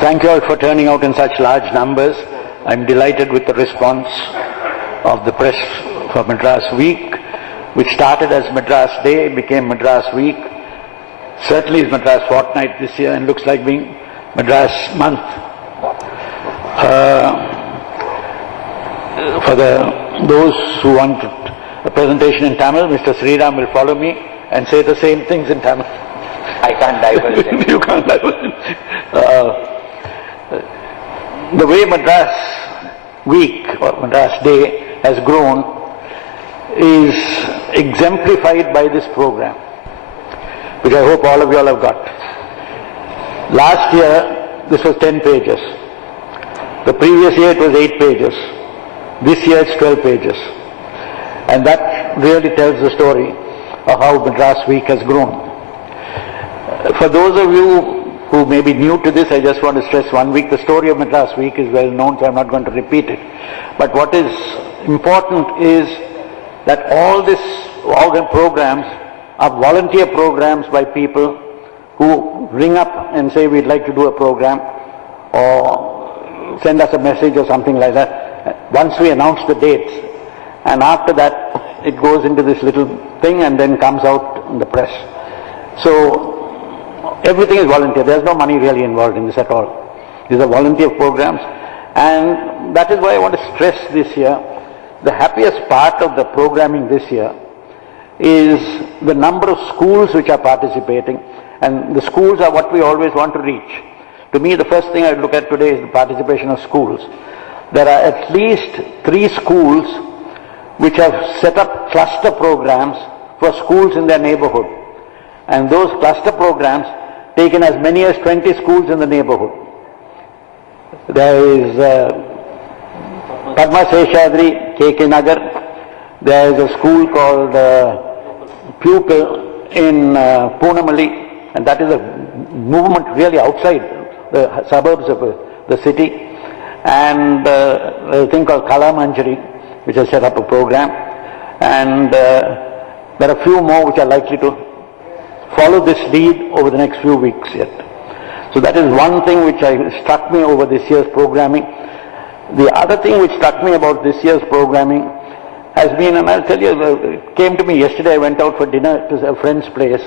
Thank you all for turning out in such large numbers. I'm delighted with the response of the press for Madras Week, which started as Madras Day, became Madras Week. Certainly is Madras Fortnight this year and looks like being Madras Month. For those who want a presentation in Tamil, Mr. Sriram will follow me and say the same things in Tamil. I can't divulge. You can't divulge. The way Madras Week or Madras Day has grown is exemplified by this program, which I hope all of you all have got. Last year, this was 10 pages. The previous year, it was 8 pages. This year, it's 12 pages. And that really tells the story of how Madras Week has grown. For those of you who may be new to this, I just want to stress one week. The story of Madras Week is well known, so I'm not going to repeat it. But what is important is that all the programs are volunteer programs by people who ring up and say we'd like to do a program or send us a message or something like that. Once we announce the dates, and after that it goes into this little thing and then comes out in the press. So everything is volunteer. There's no money really involved in this at all. These are volunteer programs, and that is why I want to stress this year. The happiest part of the programming this year is the number of schools which are participating, and the schools are what we always want to reach. To me, the first thing I look at today is the participation of schools. There are at least 3 schools which have set up cluster programs for schools in their neighborhood, and those cluster programs taken as many as 20 schools in the neighborhood. There is Padma Seshadri, KK Nagar. There is a school called Pupil in Poonamali, and that is a movement really outside the suburbs of the city. And a thing called Kala Manjari, which has set up a program. And there are a few more which are likely to follow this lead over the next few weeks yet. So that is one thing which struck me over this year's programming. The other thing which struck me about this year's programming has been, and I'll tell you, it came to me yesterday. I went out for dinner to a friend's place,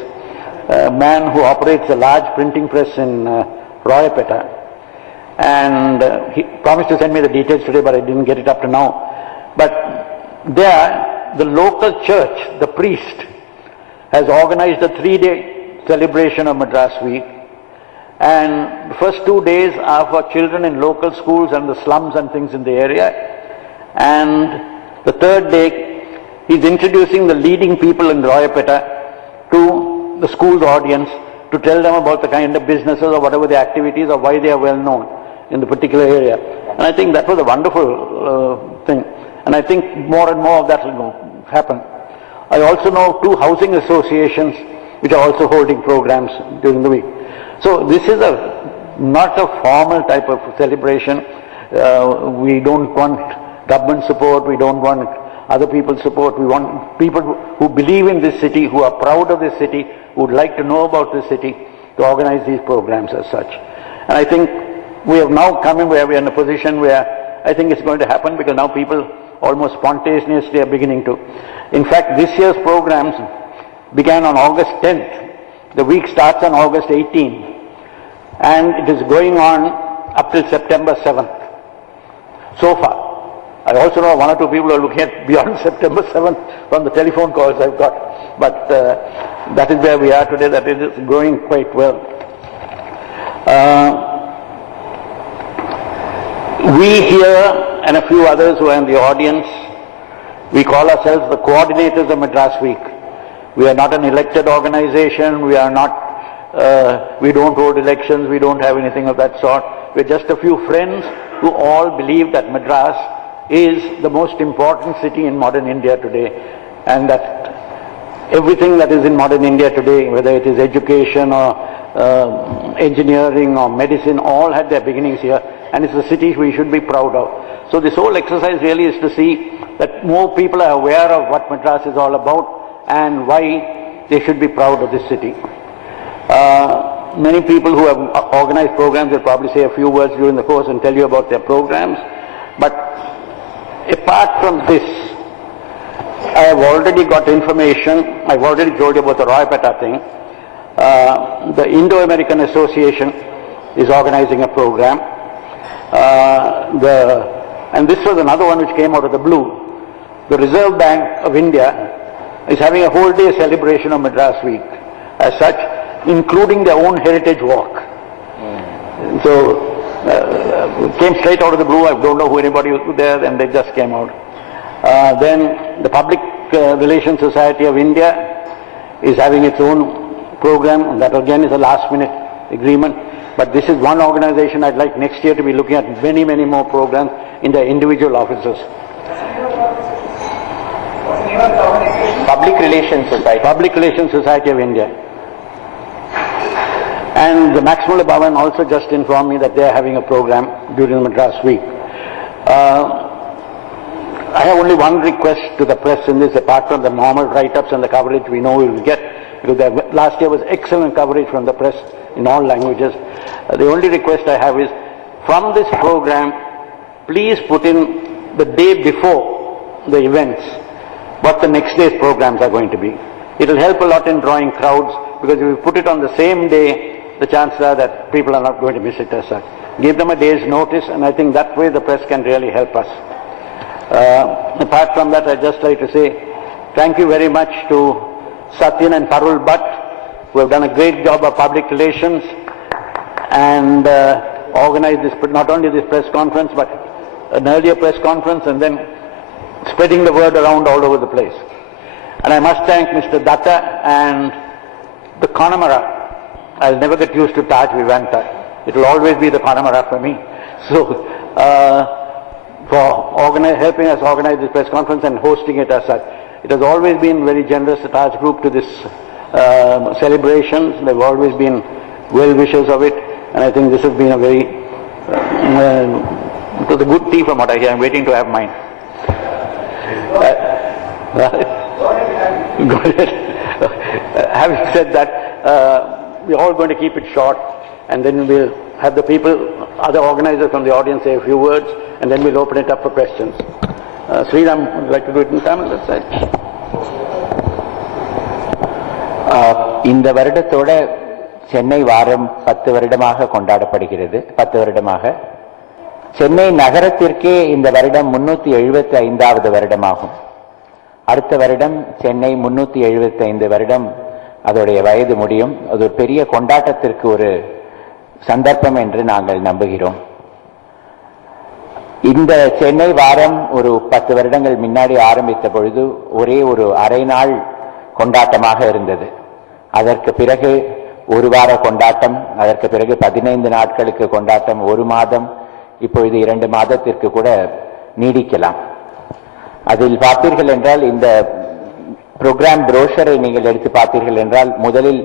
a man who operates a large printing press in Royapeta, and he promised to send me the details today, but I didn't get it up to now. But there, the local church, the priest, has organized a 3-day celebration of Madras Week, and the first 2 days are for children in local schools and the slums and things in the area, and the 3rd day he's introducing the leading people in Royapeta to the school's audience to tell them about the kind of businesses or whatever the activities or why they are well known in the particular area. And I think that was a wonderful thing, and I think more and more of that will happen. I also know 2 housing associations which are also holding programs during the week. So this is not a formal type of celebration. We don't want government support, we don't want other people's support. We want people who believe in this city, who are proud of this city, who would like to know about this city, to organize these programs as such. And I think we have now come in where we are in a position where I think it's going to happen, because now people almost spontaneously are beginning to. In fact, this year's programs began on August 10th. The week starts on August 18th, and it is going on up till September 7th. So far. I also know 1 or 2 people are looking at beyond September 7th from the telephone calls I've got. But that is where we are today. That is going quite well. We here and a few others who are in the audience, we call ourselves the coordinators of Madras Week. We are not an elected organization. We are not, we don't hold elections. We don't have anything of that sort. We're just a few friends who all believe that Madras is the most important city in modern India today, and that everything that is in modern India today, whether it is education or engineering or medicine, all had their beginnings here, and it's a city we should be proud of. So this whole exercise really is to see that more people are aware of what Madras is all about and why they should be proud of this city. many people who have organized programs will probably say a few words during the course and tell you about their programs. But apart from this, I have already got information. I've already told you about the Roypeta thing. The Indo-American Association is organizing a program. And this was another one which came out of the blue. The Reserve Bank of India is having a whole day celebration of Madras Week as such, including their own heritage walk. So, it came straight out of the blue. I don't know who anybody was there, and they just came out. Then the Public Relations Society of India is having its own program, and that again is a last minute agreement. But this is one organization I'd like next year to be looking at many, many more programs in the individual offices. Public Relations Society. Public Relations Society of India. And the Maximum Bhavan also just informed me that they are having a program during the Madras Week. I have only one request to the press in this, apart from the normal write-ups and the coverage we know we will get, because last year was excellent coverage from the press in all languages. The only request I have is, from this program, please put in the day before the events what the next day's programs are going to be. It will help a lot in drawing crowds, because if you put it on the same day, the chances are that people are not going to miss it as such. Give them a day's notice, and I think that way the press can really help us. Apart from that, I'd just like to say thank you very much to Satyan and Parul Bhatt, who have done a great job of public relations and organized this, not only this press conference, but an earlier press conference, and then spreading the word around all over the place. And I must thank Mr. Datta and the Connemara. I'll never get used to Taj Vivanta. It will always be the Connemara for me. So, for helping us organize this press conference and hosting it as such. It has always been very generous, the Taj Group, to this celebrations. They've always been well-wishers of it, and I think this has been a very, it was a good tea from what I hear. I'm waiting to have mine. Go ahead. Having said that, we're all going to keep it short, and then we'll have the people, other organizers from the audience say a few words, and then we'll open it up for questions. Sriram, would you like to do it in Tamil? That's right. இந்த வருடத்தோட சென்னை வாரம் 10 வருடமாக கொண்டாடப்படுகிறது. 10 வருடமாக சென்னை நகரத்திற்கே இந்த வருடம் 375வது வருடமாகும். அடுத்த வருடம் சென்னை 375 வருடம் அதோடைய வயது முடியும். அது ஒரு பெரிய கொண்டாட்டத்திற்கு ஒரு சந்தர்ப்பம் என்று நாங்கள் நம்புகிறோம். இந்த சென்னை வாரம் ஒரு 10 வருடங்கள் முன்னாடி ஆரம்பித்த பொழுது ஒரே ஒரு அரை நாள் கொண்டாட்டமாக இருந்தது. அதற்கு பிறகு ஒரு வார கொண்டாட்டம், அதற்கு பிறகு 15 நாட்களுக்கு கொண்டாட்டம், ஒரு மாதம், இப்பொழுது 2 மாதத்திற்கு கூட நீடிக்கலாம். அதில் பார்த்தீர்கள் என்றால், இந்த புரோகிராம் புரோஷரை நீங்கள் எடுத்து பார்த்தீர்கள் என்றால், முதலில்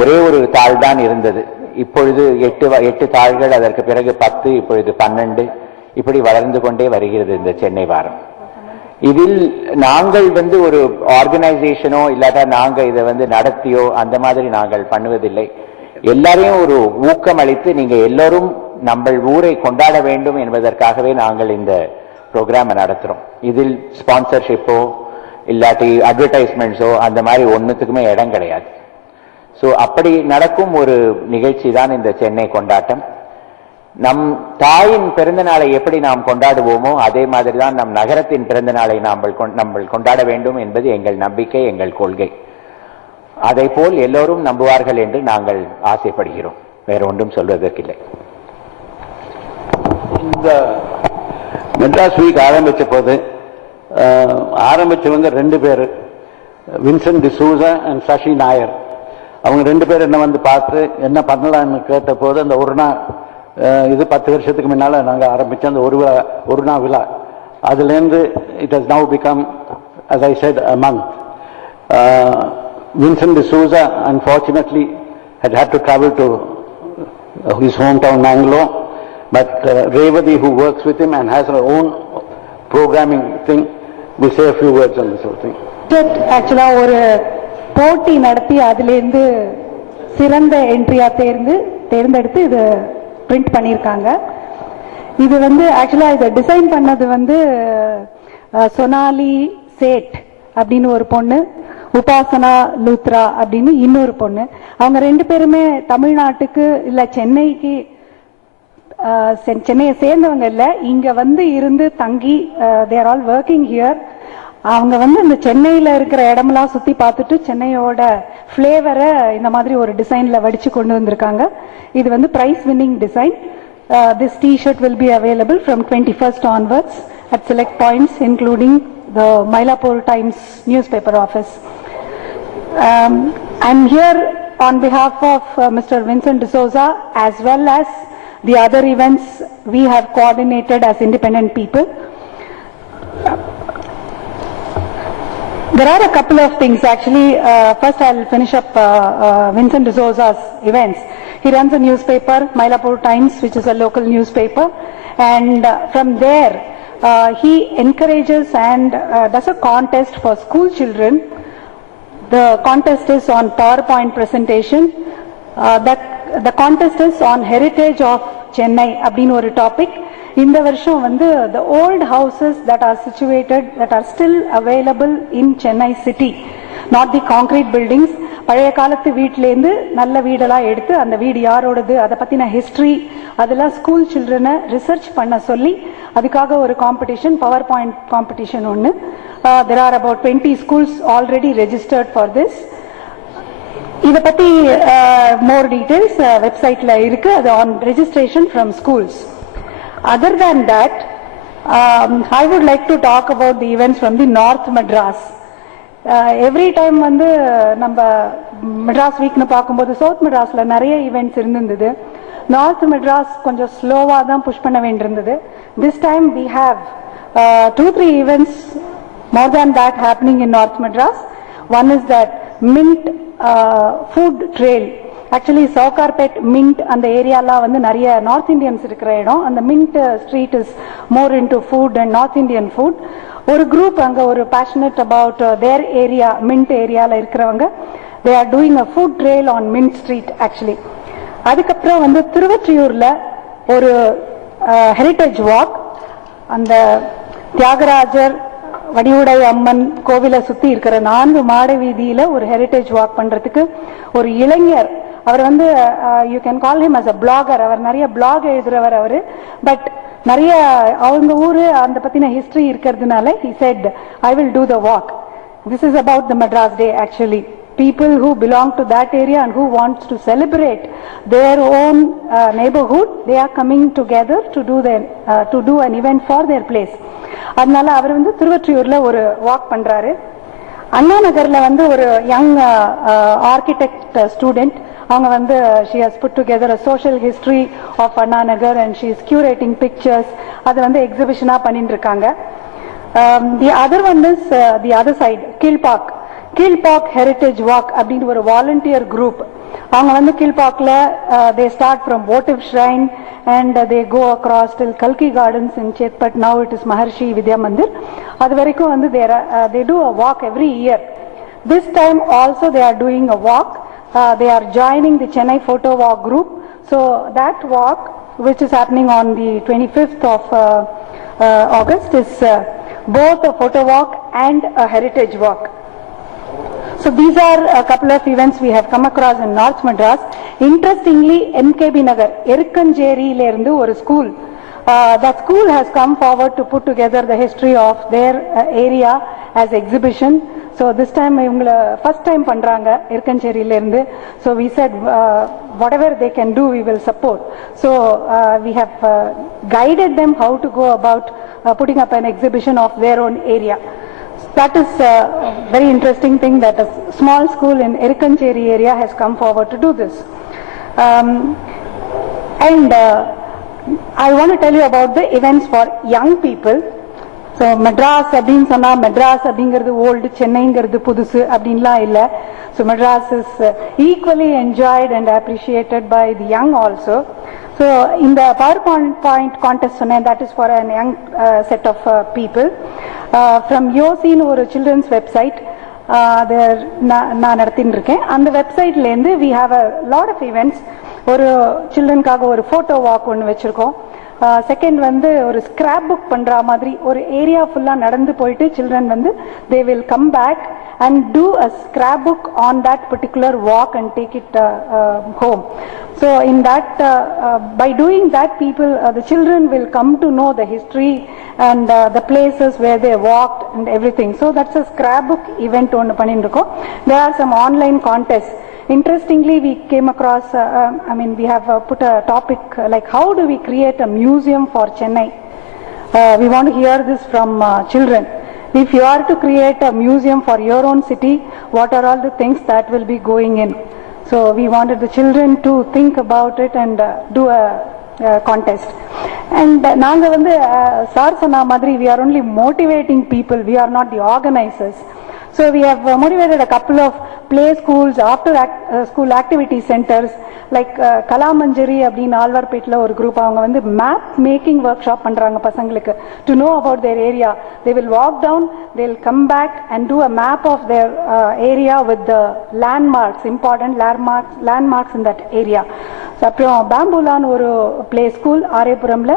ஒரே ஒரு தாள் தான் இருந்தது. இப்பொழுது 8 தாள்கள், அதற்கு பிறகு 10, இப்பொழுது 12, இப்படி வளர்ந்து கொண்டே வருகிறது இந்த சென்னை வாரம். இதில் நாங்கள் ஒரு ஆர்கனைசேஷனோ இல்லாட்டா நாங்க இதை நடத்தியோ அந்த மாதிரி நாங்கள் பண்ணுவதில்லை. எல்லாரையும் ஒரு ஊக்கம் அளித்து நீங்க எல்லோரும் நம்ம ஊரை கொண்டாட வேண்டும் என்பதற்காகவே நாங்கள் இந்த ப்ரோக்ராம் நடத்துறோம். இதில் ஸ்பான்சர்ஷிப்போ இல்லாட்டி அட்வர்டைஸ்மெண்ட்ஸோ அந்த மாதிரி ஒன்னுத்துக்குமே இடம் கிடையாது. ஸோ அப்படி நடக்கும் ஒரு நிகழ்ச்சி தான் இந்த சென்னை கொண்டாட்டம். நம் தாயின் பிறந்த நாளை எப்படி நாம் கொண்டாடுவோமோ அதே மாதிரி தான் நம் நகரத்தின் பிறந்த நாளை நம்ம கொண்டாட வேண்டும் என்பது எங்கள் நம்பிக்கை, எங்கள் கொள்கை. அதை போல் எல்லோரும் நம்புவார்கள் என்று நாங்கள் ஆசைப்படுகிறோம். வேற ஒன்றும் சொல்வதற்கில்லை. இந்த மெட்ராஸ் வீக் ஆரம்பிச்ச போது ஆரம்பிச்சவங்க 2 பேர், வின்சென்ட் டிசூசா அண்ட் சசி நாயர். அவங்க 2 பேர் என்ன பார்த்து என்ன பண்ணலாம்னு கேட்ட போது அந்த ஒரு நாள், இது 10 வருஷத்துக்கு முன்னால நாங்க ஆரம்பிச்ச அந்த ஒரு நாள் விழா, அதுலேருந்து it has now become, as I said, a month. Vincent D'Souza unfortunately had to travel to his hometown Mangalore, but Revati, who works with him and has her own programming thing, will say a few words on this whole thing. Actually ஒரு போட்டி நடத்தி அதிலிருந்து சிறந்த என்ட்ரியா தேர்ந்தெடுத்து இது print பண்ணியிருக்காங்க. இது வந்து ஆக்சுவலா இதை டிசைன் பண்ணது வந்து சொனாலி சேட் அப்படின்னு ஒரு பொண்ணு, உபாசனா லூத்ரா அப்படின்னு இன்னொரு பொண்ணு. அவங்க ரெண்டு பேருமே தமிழ்நாட்டுக்கு இல்ல சென்னைக்கு சென்னையை சேர்ந்தவங்க இல்ல, இங்க வந்து இருந்து தங்கி தேர் ஆல் ஒர்க்கிங் ஹியர். அவங்க வந்து இந்த சென்னையில இருக்கிற இடமெல்லாம் சுத்தி பார்த்துட்டு சென்னையோட பிளேவரை இந்த மாதிரி ஒரு டிசைன்ல வடிச்சு கொண்டு வந்திருக்காங்க. இது வந்து prize winning design. This t-shirt will be available from 21st onwards at select points including the Mylapore Times newspaper office. I'm here on behalf of Mr. Vincent D'Souza as well as the other events we have coordinated as independent people. There are a couple of things actually. First I'll finish up Vincent D'Souza's events. He runs a newspaper, Mylapore Times, which is a local newspaper, and from there he encourages and does a contest for school children. The contest is on PowerPoint presentation. The contest is on heritage of Chennai abdin oru topic. In the varsham vandu the old houses that are situated, that are still available in Chennai city, not the concrete buildings. பழைய காலத்து வீட்டிலேருந்து நல்ல வீடெல்லாம் எடுத்து அந்த வீடு யாரோடது அதை பத்தின ஹிஸ்டரி அதெல்லாம் ஸ்கூல் சில்ட்ரனை ரிசர்ச் பண்ண சொல்லி அதுக்காக ஒரு காம்படிஷன், பவர் பாயிண்ட் காம்படிஷன் ஒன்று. there are about 20 schools already registered for this. இதை பத்தி more details வெப்சைட்ல இருக்கு. அது on registration from schools. Other than that, I would like to talk about the events from the North Madras. Every time வந்து நம்ம மெட்ராஸ் வீக்னு பார்க்கும்போது south மெட்ராஸ்ல நிறைய ஈவெண்ட்ஸ் இருந்திருந்தது. நார்த் மெட்ராஸ் கொஞ்சம் ஸ்லோவா தான் புஷ் பண்ண வேண்டியிருந்தது. This time we have 2-3 events more than that happening in north Madras. One is that Mint food trail. Actually Sowcarpet Mint அந்த ஏரியாலாம் வந்து நிறைய நார்த் இந்தியன்ஸ் இருக்கிற இடம். அந்த Mint street is more into food and north Indian food. ஒரு group அங்க ஒரு passionate about their area, Mint ஏரியால இருக்கிறவங்க, they are doing a food trail on Mint Street actually. அதுக்கப்புறம் வந்து திருவொற்றியூர்ல ஒரு ஹெரிட்டேஜ் வாக், அந்த தியாகராஜர் வடிவுடை அம்மன் கோவிலை சுத்தி இருக்கிற 4 மாட வீதியில ஒரு ஹெரிட்டேஜ் வாக் பண்றதுக்கு ஒரு இளைஞர், அவர் வந்து you can call him as a blogger, அவர் நிறைய பிளாக் எழுதுறவர் அவரு. பட் நிறைய அவங்க ஊரு அந்த பத்தின ஹிஸ்டரி இருக்கிறதுனால he said I will do the walk. This is about the Madras Day actually. People who belong to that area and who wants to celebrate their own neighborhood, they are coming together to do an event for their place. அதனால அவர் வந்து திருவொற்றியூர்ல ஒரு walk பண்றாரு. அண்ணா நகர்ல வந்து ஒரு young architect student, அவங்க வந்து she has put together a social history of Anna Nagar and she is curating pictures. அது வந்து எக்ஸிபிஷனா பண்ணிட்டு இருக்காங்க. The other one is the other side, Kilpauk heritage walk அப்படின்னு ஒரு வாலண்டியர் குரூப். அவங்க வந்து கீழ்பாக்ல they start from votive shrine and they go across till Kalki Gardens in Chetpat. Now it is Maharshi Vidya Mandir. அது வரைக்கும் வந்து they do a walk every year. This time also they are doing a walk. They are joining the Chennai Photo Walk group. So that walk, which is happening on the 25th of August, is both a photo walk and a heritage walk. So these are a couple of events we have come across in North Madras. Interestingly, MKB Nagar, Erikkanjeri la irundhu oru school. That school has come forward to put together the history of their area as exhibition. So this time இவங்கள first time பண்றாங்க Erikkanjeri-ல இருந்து. So we said whatever they can do we will support. So we have guided them how to go about putting up an exhibition of their own area. That is a very interesting thing that a small school in Erikkanjeri area has come forward to do this. And I want to tell you about the events for young people. So Madras அப்படின்னு சொன்னா மெட்ராஸ் அப்படிங்கிறது old, சென்னைங்கிறது புதுசு அப்படின்லாம் இல்லை. So Madras is equally enjoyed and appreciated by the young also. So in the PowerPoint contest சொன்னேன், that is for a young set of people. From Yosin or a children's website, நான் நடத்தின்னு இருக்கேன். அந்த வெப்சைட்லேருந்து we have a lot of events. ஒரு சில்ட்ரனுக்காக ஒரு photo walk ஒன்று வச்சுருக்கோம். Second வந்து ஒரு ஸ்கிராப் புக் பண்ற மாதிரி ஒரு ஏரியா ஃபுல்லா நடந்து போயிட்டு சில்ட்ரன் வந்து they will come back and do a scrapbook on that particular walk and take it home. So in that by doing that people the children will come to know the history and the places where they walked and everything. So that's a scrapbook event on paninduko. There are some online contests. Interestingly, we came across, we have put a topic like how do we create a museum for Chennai? We want to hear this from children. If you are to create a museum for your own city, what are all the things that will be going in? So we wanted the children to think about it and do a contest. And naanga vandu sir sonna madri we are only motivating people, we are not the organizers. So we have motivated a couple of play schools, after school activity centers like Kalamanjari அப்படின்னு ஆழ்வார்பேட்டில் ஒரு group அவங்க வந்து map making work shop பண்றாங்க பசங்களுக்கு to know about their area. They will walk down, they will come back and do a map of their area with the landmarks, important landmarks in that area. So அப்புறம் பேம்புலான்னு ஒரு play school ஆரேபுரம்ல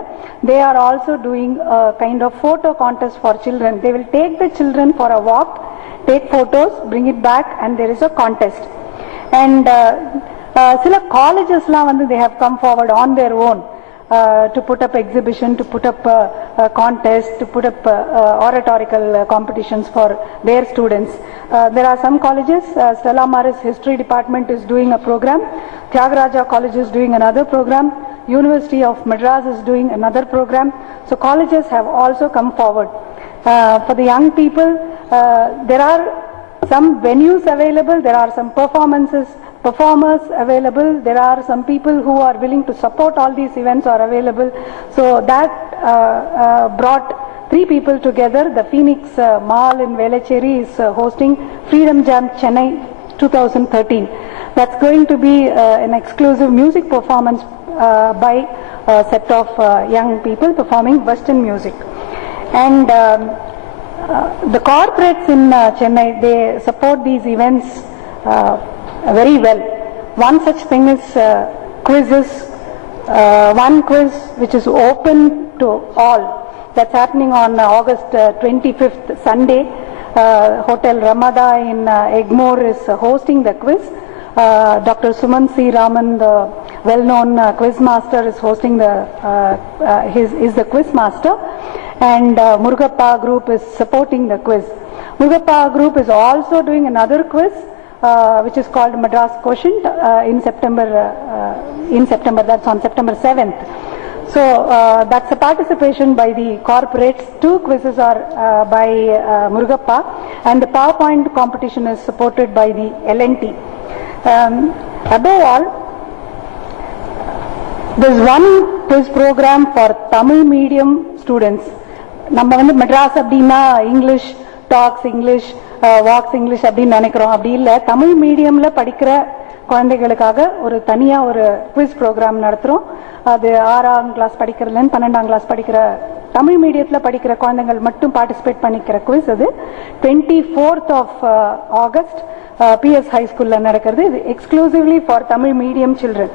they are also doing a kind of photo contest for children. They will take the children for a walk, take photos, bring it back and there is a contest. And sila colleges la vandu they have come forward on their own to put up exhibition, to put up contest, to put up oratorical competitions for their students. There are some colleges, Stella Maris History Department is doing a program, Tyagaraja College is doing another program, University of Madras is doing another program. So colleges have also come forward. For the young people, there are some venues available, there are some performers available, there are some people who are willing to support all these events are available. So that brought 3 people together. The Phoenix Mall in Velachery is hosting Freedom Jam Chennai 2013. That's going to be an exclusive music performance by a set of young people performing Western music. And the corporates in Chennai, they support these events very well. One such thing is quizzes. One quiz which is open to all. That's happening on August 25th, Sunday. Hotel Ramada in Egmore is hosting the quiz. Dr. Suman C. Raman, the well-known quiz master, is hosting is the quiz master. And Murugappa group is supporting the quiz. Murugappa group is also doing another quiz which is called Madras Quotient in September, that's on September 7th. So that's a participation by the corporates. 2 quizzes are by Murugappa and the PowerPoint competition is supported by the L&T. Above all, there's one quiz program for Tamil medium students. நம்ம வந்து மெட்ராஸ் அப்படின்னா English talks English walks English அப்படின்னு நினைக்கிறோம். அப்படி இல்லை, தமிழ் மீடியம்ல படிக்கிற குழந்தைகளுக்காக ஒரு தனியா ஒரு குவிஸ் ப்ரோக்ராம் நடத்துறோம். அது 6ஆம் கிளாஸ் படிக்கிறதுலேருந்து 12ஆம் கிளாஸ் படிக்கிற தமிழ் மீடியத்துல படிக்கிற குழந்தைகள் மட்டும் பார்ட்டிசிபேட் பண்ணிக்கிற குவிஸ். அது 24th of August PS high ஸ்கூல்ல நடக்கிறது. இது exclusively for Tamil medium children.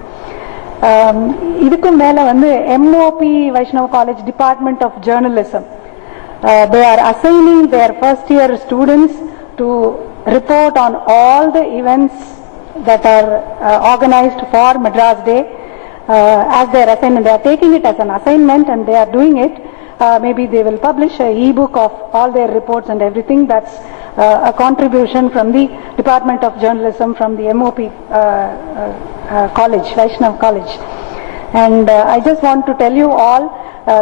இதுக்கும் மேல வந்து MOP Vaishnava college department of journalism, they are assigning their first year students to report on all the events that are organized for Madras Day as their assignment. They are taking it as an assignment and they are doing it. Maybe they will publish an e-book of all their reports and everything. That's a contribution from the Department of Journalism from the MOP college, Vaishnav College. And I just want to tell you all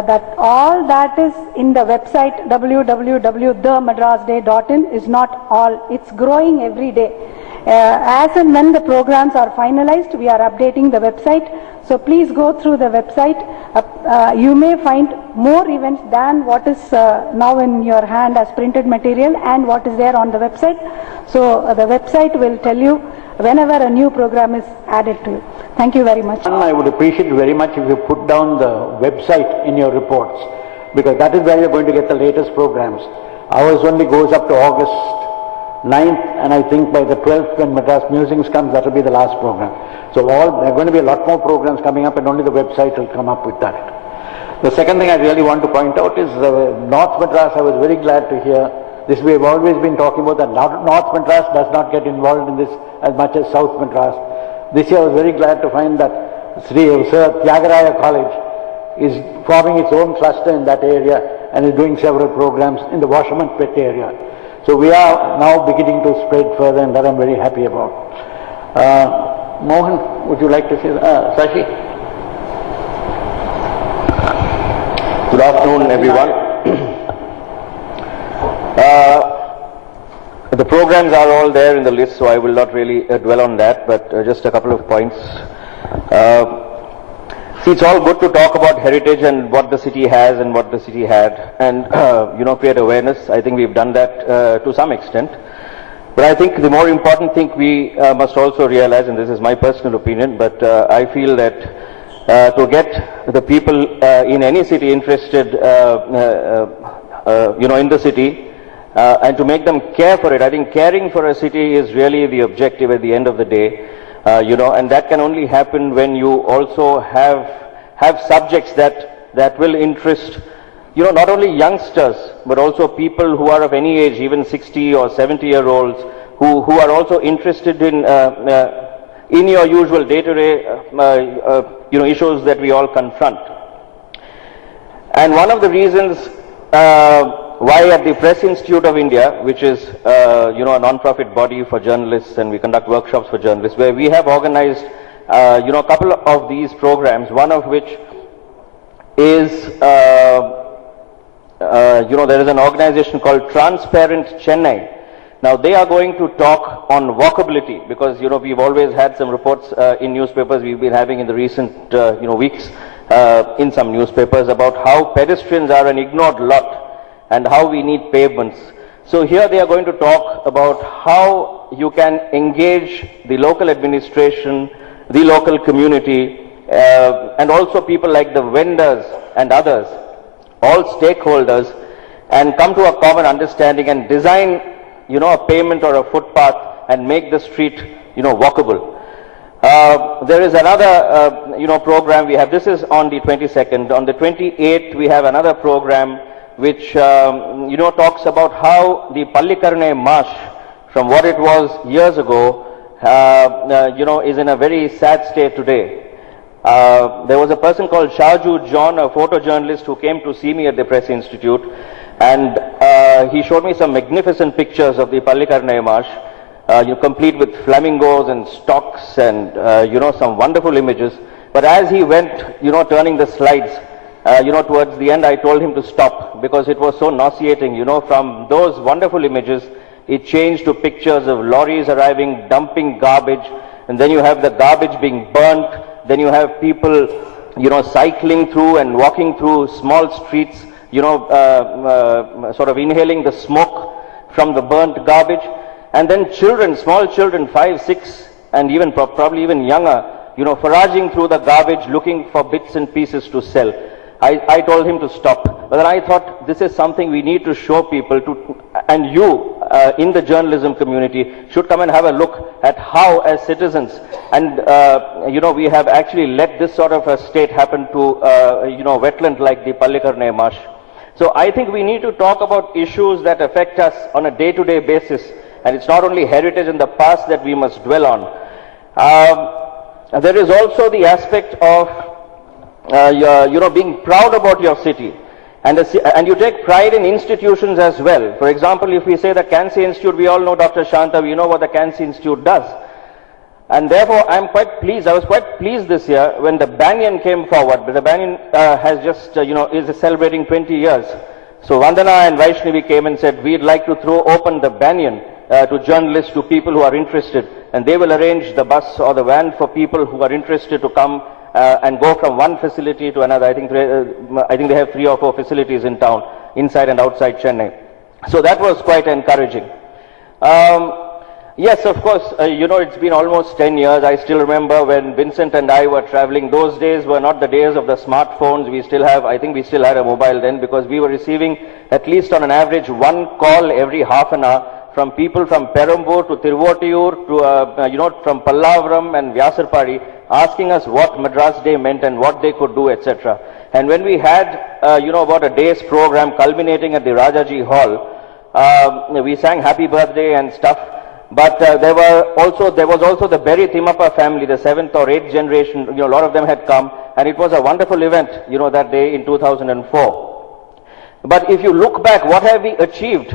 that all that is in the website www.themadrasday.in is not all. It's growing every day. As and when the programs are finalized, we are updating the website. So please go through the website. You may find more events than what is now in your hand as printed material and what is there on the website. So the website will tell you whenever a new program is added to it. Thank you very much. I would appreciate very much if you put down the website in your reports, because that is where you're going to get the latest programs. Ours only goes up to August 9th, and I think by the 12th when Madras Musings comes, that will be the last program. So there are going to be a lot more programs coming up, and only the website will come up with that. The second thing I really want to point out is North Madras. I was very glad to hear this. We have always been talking about that North Madras does not get involved in this as much as South Madras. This year I was very glad to find that Sir Tyagaraya College is forming its own cluster in that area and is doing several programs in the Washerman Pet area. So we are now beginning to spread further, and that I'm very happy about. Mohan, would you like to say Sashi? Good afternoon, everyone. The programs are all there in the list, so I will not really dwell on that, but just a couple of points. See, it's all good to talk about heritage and what the city has and what the city had, and create awareness. I think we've done that to some extent. But I think the more important thing we must also realize, and this is my personal opinion, but I feel that to get the people in any city interested, in the city, and to make them care for it. I think caring for a city is really the objective at the end of the day, and that can only happen when you also have subjects that will interest, not only youngsters, but also people who are of any age, even 60 or 70-year-olds, who are also interested in your usual day-to-day, issues that we all confront. And one of the reasons why at the Press Institute of India, which is a non-profit body for journalists, and we conduct workshops for journalists, where we have organized a couple of these programs, one of which is there is an organization called Transparent Chennai. Now they are going to talk on walkability, because we've always had some reports in newspapers we've been having in the recent weeks in some newspapers about how pedestrians are an ignored lot and how we need pavements. So here they are going to talk about how you can engage the local administration, the local community, and also people like the vendors and others, all stakeholders, and come to a common understanding and design, a pavement or a footpath and make the street, walkable. There is another, program we have. This is on the 22nd. On the 28th, we have another program which, talks about how the Pallikarne marsh, from what it was years ago, is in a very sad state today. There was a person called Shaju John, a photojournalist, who came to see me at the Press Institute, and he showed me some magnificent pictures of the Pallikarne marsh, complete with flamingos and stocks and, some wonderful images. But as he went, turning the slides, towards the end, I told him to stop, because it was so nauseating. From those wonderful images, it changed to pictures of lorries arriving, dumping garbage, and then you have the garbage being burnt. Then you have people, cycling through and walking through small streets, sort of inhaling the smoke from the burnt garbage. And then children, small children, 5, 6, and even probably even younger, foraging through the garbage, looking for bits and pieces to sell. I told him to stop. But then I thought this is something we need to show people to, and you in the journalism community should come and have a look at how, as citizens, and we have actually let this sort of a state happen to wetland like the Pallikarne marsh. So I think we need to talk about issues that affect us on a day-to-day basis, and it's not only heritage in the past that we must dwell on. There is also the aspect of being proud about your city, and you take pride in institutions as well. For example, if we say the Cancer Institute, we all know Dr. Shanta, we know what the Cancer Institute does. And therefore, I was quite pleased this year when the Banyan came forward. But the Banyan has just, is celebrating 20 years. So Vandana and Vaishnavi came and said, we'd like to throw open the Banyan to journalists, to people who are interested. And they will arrange the bus or the van for people who are interested to come and go from one facility to another. I think they have 3 or 4 facilities in town, inside and outside Chennai. So that was quite encouraging. Yes, of course, it's been almost 10 years. I still remember when Vincent and I were traveling. Those days were not the days of the smartphones. I think we still had a mobile then, because we were receiving at least on an average 1 call every half an hour from people from Perambur to Tiruvotiyur to, from Pallavaram and Vyasarpadi, asking us what Madras Day meant and what they could do, etc. And when we had, about a day's program culminating at the Rajaji Hall, we sang Happy Birthday and stuff. But there was also the Berry Timmappa family, the 7th or 8th generation, a lot of them had come, and it was a wonderful event, that day in 2004. But if you look back, what have we achieved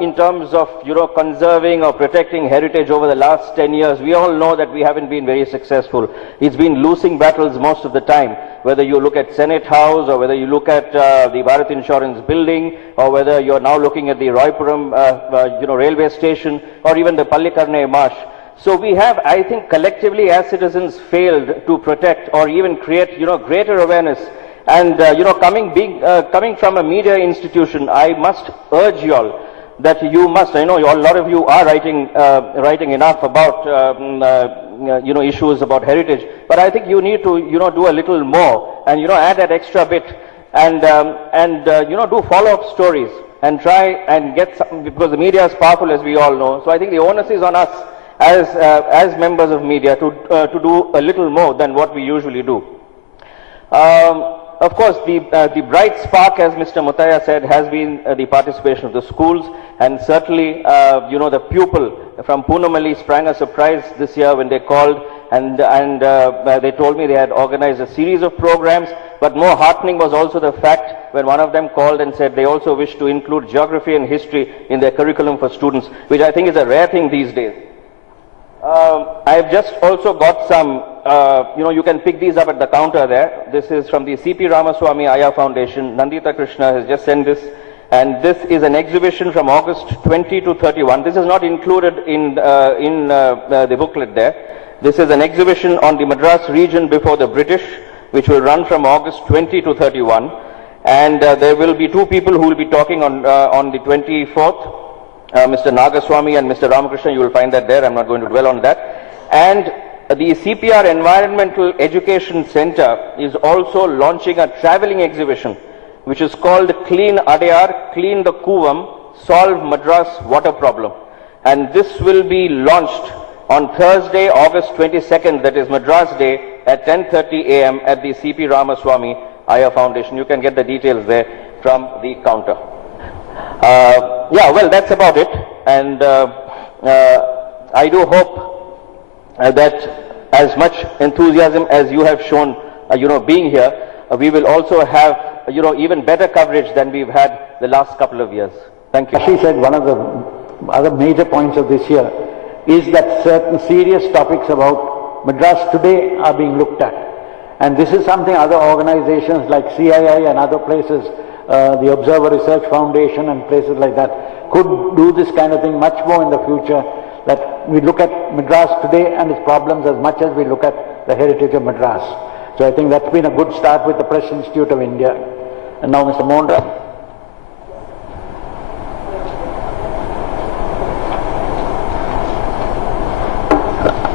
in terms of, conserving or protecting heritage over the last 10 years? We all know that we haven't been very successful. It's been losing battles most of the time, whether you look at Senate House or whether you look at the Bharat Insurance building or whether you're now looking at the Roypuram, railway station or even the Pallikarnai Marsh. So we have, I think, collectively as citizens failed to protect or even create, greater awareness. And, coming from a media institution, I must urge you all that you must, I know a lot of you are writing enough about, issues about heritage, but I think you need to, do a little more and, add that extra bit and do follow-up stories and try and get some, because the media is powerful as we all know. So I think the onus is on us as members of media to do a little more than what we usually do. Of course, the bright spark, as Mr. Muthaiya said, has been the participation of the schools, and certainly, the pupil from Poonamalli sprang a surprise this year when they called, and they told me they had organized a series of programs, but more heartening was also the fact when one of them called and said they also wish to include geography and history in their curriculum for students, which I think is a rare thing these days. I've just also got some, you can pick these up at the counter there. This is from the C.P. Ramaswamy Aya Foundation. Nandita Krishna has just sent this. And this is an exhibition from August 20 to 31. This is not included in the booklet there. This is an exhibition on the Madras region before the British, which will run from August 20 to 31. And there will be two people who will be talking on the 24th. Mr. Nagaswamy and Mr. Ramakrishna, you will find that there. I'm not going to dwell on that. And the CPR Environmental Education Center is also launching a traveling exhibition, which is called Clean Adayar, Clean the Kuvam, Solve Madras Water Problem. And this will be launched on Thursday, August 22nd, that is Madras Day, at 10:30 a.m. at the C.P. Ramaswamy Aya Foundation. You can get the details there from the counter. Well, that's about it, and I do hope that as much enthusiasm as you have shown, being here, we will also have, even better coverage than we've had the last couple of years. Thank you. She said one of the other major points of this year is that certain serious topics about Madras today are being looked at, and this is something other organizations like CII and other places, the Observer Research Foundation and places like that, could do this kind of thing much more in the future, that we look at Madras today and its problems as much as we look at the heritage of Madras. So I think that's been a good start with the Press Institute of India. And now Mr. Mondra.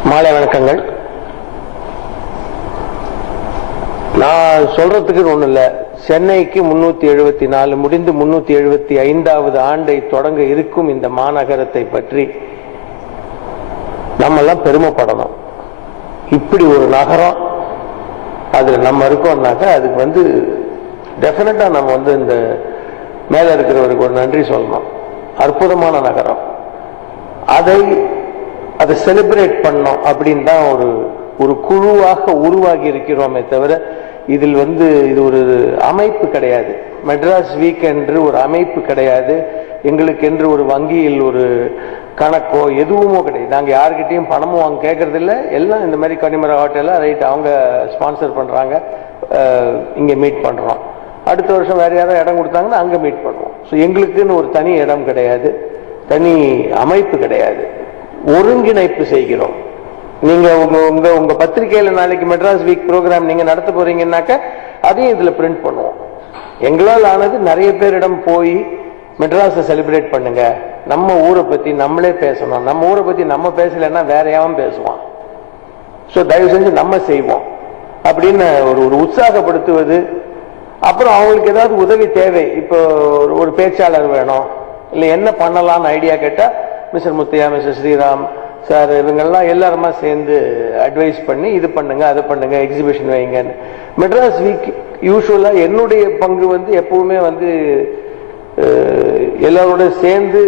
மாலை வணக்கங்கள். நான் சொல்றதுக்கு ஒண்ணு இல்ல. சென்னைக்கு 374 முடிந்து 375வது ஆண்டை தொடங்க இருக்கும் இந்த மாநகரத்தை பற்றி நம்ம எல்லாம் பெருமைப்படணும். இப்படி ஒரு நகரம் அதுல நம்ம இருக்கோம்னாக்கா அதுக்கு டெஃபினட்டா நம்ம இந்த மேல இருக்கிறவருக்கு ஒரு நன்றி சொல்லணும். அற்புதமான நகரம். அதை செலிப்ரேட் பண்ணோம் அப்படின்னு தான் ஒரு குழுவாக உருவாகி இருக்கிறோமே தவிர இதில் இது ஒரு அமைப்பு கிடையாது. மெட்ராஸ் வீக் என்று ஒரு அமைப்பு கிடையாது. எங்களுக்கு என்று ஒரு வங்கியில் ஒரு கணக்கோ எதுவுமோ கிடையாது. நாங்க யாருக்கிட்டையும் பணமும் வாங்க கேட்கறது இல்லை. எல்லாம் இந்த மாதிரி கனிமர ஹோட்டல்ல ரைட் அவங்க ஸ்பான்சர் பண்றாங்க, இங்க மீட் பண்றோம். அடுத்த வருஷம் வேற யாராவது இடம் கொடுத்தாங்கன்னா அங்க மீட் பண்ணுவோம். ஸோ எங்களுக்குன்னு ஒரு தனி இடம் கிடையாது, தனி அமைப்பு கிடையாது. ஒருங்கிணைப்பு செய்கிறோம். நீங்க உங்க பத்திரிகையில நாளைக்கு மெட்ராஸ் வீக் ப்ரோக்ராம் நீங்க நடத்த போறீங்கன்னாக்க அதையும் இதுல பிரிண்ட் பண்ணுவோம். எங்களால் ஆனது நிறைய பேரிடம் போய் மெட்ராஸை செலிப்ரேட் பண்ணுங்க, நம்ம ஊரை பத்தி நம்மளே பேசணும், நம்ம ஊரை பத்தி நம்ம பேசலன்னா வேற யாவும் பேசுவான். ஸோ தயவு செஞ்சு நம்ம செய்வோம் அப்படின்னு ஒரு உற்சாகப்படுத்துவது. அப்புறம் அவங்களுக்கு ஏதாவது உதவி தேவை, இப்போ ஒரு பேச்சாளர் வேணும், இல்லை என்ன பண்ணலாம்னு ஐடியா கேட்டா mister Muthiah, mister Sriram sir, இவங்கெல்லாம் எல்லாருமா சேர்ந்து அட்வைஸ் பண்ணி இது பண்ணுங்க, அதை பண்ணுங்க, எக்ஸிபிஷன் வைங்கன்னு. மெட்ராஸ் வீக் யூஸ்வலா என்னுடைய பங்கு வந்து எப்பவுமே வந்து எல்லாரோட சேர்ந்து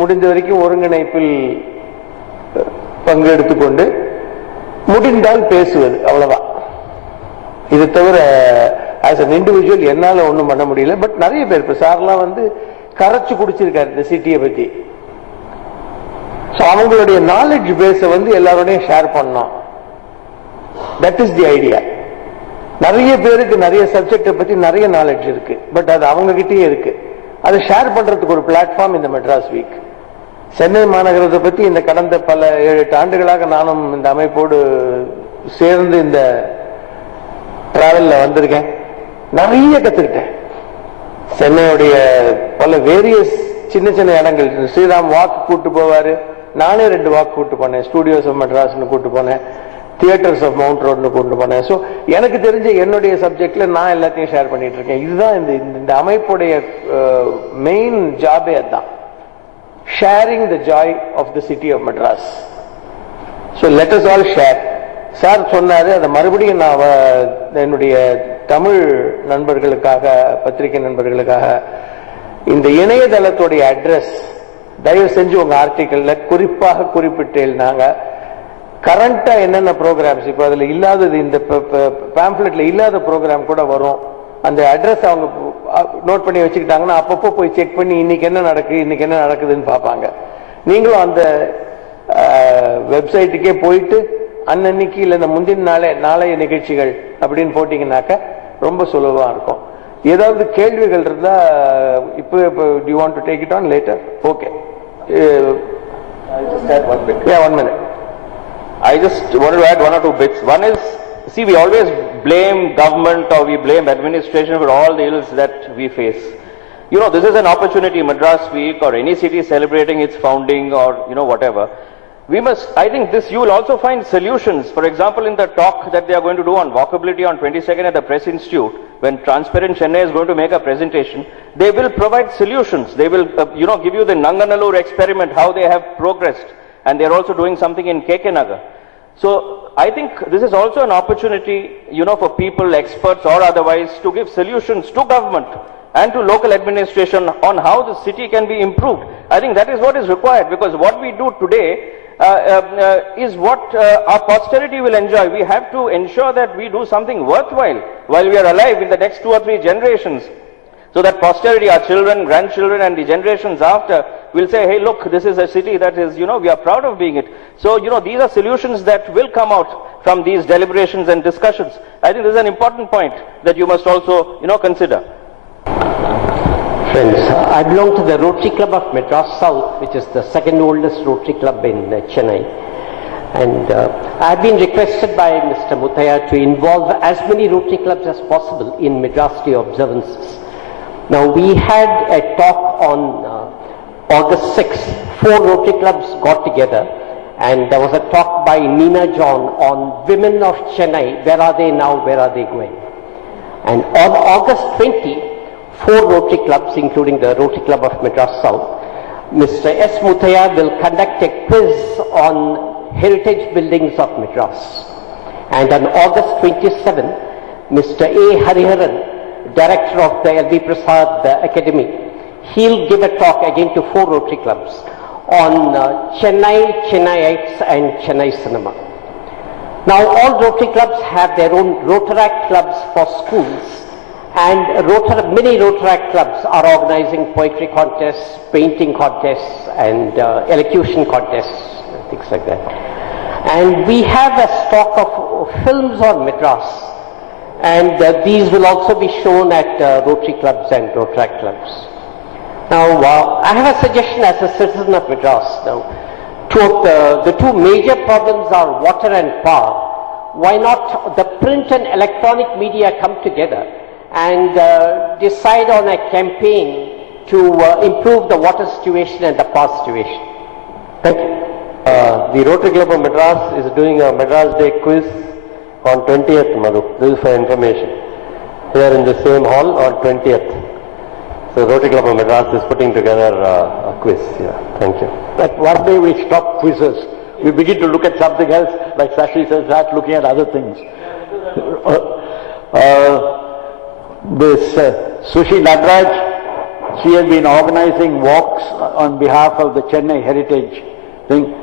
முடிந்த வரைக்கும் ஒருங்கிணைப்பில் பங்கு எடுத்துக்கொண்டு முடிந்தால் பேசுவது, அவ்வளவுதான். இது தவிர ஆஸ் அன் இண்டிவிஜுவல் என்னால ஒன்றும் பண்ண முடியல. பட் நிறைய பேர் இப்ப சார்லாம் வந்து கரைச்சு குடிச்சிருக்காரு இந்த சிட்டியை பத்தி. அவங்களுடைய நாலேஜ் பேஸ வந்து எல்லாரோடையும் ஷேர் பண்ணோம். That is the idea. நிறைய பேருக்கு நிறைய சப்ஜெக்ட பத்தி நிறைய நாலேஜ் இருக்கு, பட் அது அவங்க கிட்டயே இருக்கு. அதை ஷேர் பண்றதுக்கு ஒரு பிளாட்ஃபார்ம் இந்த மெட்ராஸ் வீக். சென்னை மாநகரத்தை பத்தி இந்த கடந்த பல 7-8 ஆண்டுகளாக நானும் இந்த அமைப்போடு சேர்ந்து இந்த டிராவல்ல வந்திருக்கேன். நிறைய கத்துக்கிட்டேன். சென்னையுடைய பல வேரியஸ் சின்ன சின்ன இடங்கள். ஸ்ரீராம் வாக் கூட்டு போவாரு, நானே 2 வாக் கூட்டு போனேன். ஸ்டூடியோஸ் ஆஃப் மெட்ராஸ்னு கூட்டு போனேன், தியேட்டர்ஸ் ஆஃப் மவுண்ட் ரோட்னு கூட்டு போனேன். ஸோ எனக்கு தெரிஞ்ச என்னுடைய சப்ஜெக்ட்ல நான் எல்லாத்தையும் ஷேர் பண்ணிட்டு இருக்கேன். இதுதான் இந்த அமைப்புடைய மெயின் ஜாபே. அதுதான் sharing the joy of the city of Madras. So let us all share. Sir சொன்னாரு, அதை மறுபடியும் நான் என்னுடைய தமிழ் நண்பர்களுக்காக, பத்திரிகை நண்பர்களுக்காக, இந்த இணையதளத்துடைய அட்ரஸ் தயவு செஞ்சு உங்க ஆர்டிக்கல்ல குறிப்பாக குறிப்பிட்டேன். நாங்க கரண்டா என்னென்ன ப்ரோக்ராம்ஸ், இப்ப அதுல இல்லாதது, இந்த பேம்ப்ளெட்ல இல்லாத ப்ரோக்ராம் கூட வரும். அந்த அட்ரஸ் அவங்க நோட் பண்ணி வச்சுக்கிட்டாங்கன்னா அப்பப்போ போய் செக் பண்ணி இன்னைக்கு என்ன நடக்குதுன்னு பார்ப்பாங்க. நீங்களும் அந்த வெப்சைட்டுக்கே போயிட்டு அன்னன்னைக்கு இல்ல இந்த முந்தின நாளைய நிகழ்ச்சிகள் அப்படின்னு போட்டீங்கன்னாக்க ரொம்ப சுலபமா இருக்கும். ஏதாவது கேள்விகள் இருந்தா இப்போ do you want to take it on later? Okay. I'll just add one bit. Yeah, 1 minute. I just wanted to add 1 or 2 bits. One is, see, we always blame government or we blame administration for all the ills that we face. You know, this is an opportunity, Madras Week or any city celebrating its founding or, you know, whatever. We must, I think this, you will also find solutions. For example, in the talk that they are going to do on walkability on 22nd at the Press Institute, when Transparent Chennai is going to make a presentation, they will provide solutions. They will, you know, give you the Nanganallur experiment, how they have progressed. And they are also doing something in Kekenagar. So, I think this is also an opportunity, you know, for people, experts or otherwise, to give solutions to government and to local administration on how the city can be improved. I think that is what is required, because what we do today is what our posterity will enjoy. We have to ensure that we do something worthwhile while we are alive in the next 2 or 3 generations, so that posterity, our children, grandchildren and the generations after will say, hey, look, this is a city that is, you know, we are proud of being it. So, you know, these are solutions that will come out from these deliberations and discussions. I think this is an important point that you must also, you know, consider. Friends, I belong to the Rotary Club of Madras South, which is the second oldest Rotary Club in Chennai. And I have been requested by Mr. Muthaiya to involve as many Rotary Clubs as possible in Madras Day observances. Now, we had a talk on August 6th. 4 Rotary Clubs got together, and there was a talk by Nina John on women of Chennai. Where are they now? Where are they going? And on August 20, 4 Rotary Clubs, including the Rotary Club of Madras South, Mr. S. Muthaiya will conduct a quiz on heritage buildings of Madras. And on August 27, Mr. A. Hariharan, Director of the L.V. Prasad Academy, he'll give a talk again to 4 Rotary Clubs on Chennai, Chennaiites and Chennai cinema. Now, all Rotary Clubs have their own Rotaract clubs for schools, and many Rotaract clubs are organizing poetry contests, painting contests and elocution contests, things like that. And we have a stock of films on Madras, and these will also be shown at Rotary clubs and Rotaract clubs. Now, I have a suggestion as a citizen of Madras. Now, the 2 major problems are water and power. Why not the print and electronic media come together and decide on a campaign to improve the water situation and the power situation? Thank you. The Rotary Club of Madras is doing a Madras Day quiz on 20th, Madhu. This is for information. Here in the same hall on 20th. the Rotary Club of Madras is putting together a quiz. Yeah, thank you. That one day we stop quizzes. We begin to look at something else, like Sashi says, start looking at other things. This Sushi Nadraj, she has been organizing walks on behalf of the Chennai Heritage thing.